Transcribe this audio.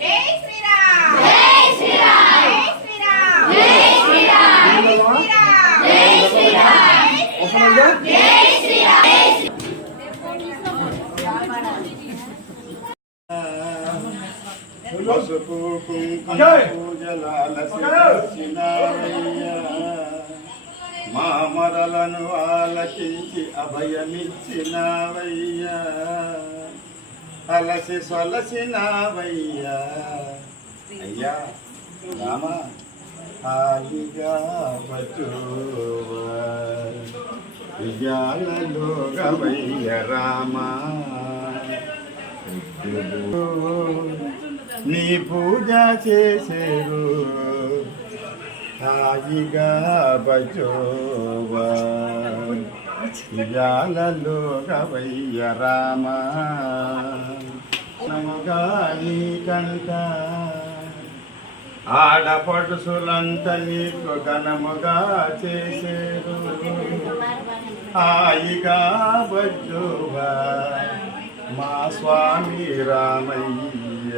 Hey! పసుపు కుంకుమ ఆలకించి అభయమిచ్చినవయ్యా. అలసి సొలసినవయ్యా. అయ్యా రామ హాయిగా బతువా. విజయాలలో గవయ్య రామా నీ పూజ చేసేరు హాయిగా బచోవా ఇయాలలో గవయ్య రామ నముగా నీకంట ఆడపడుసులంత నీకు ఘనముగా చేసేరు. హాయిగా బజ్జువా మా స్వామి రామయ్య.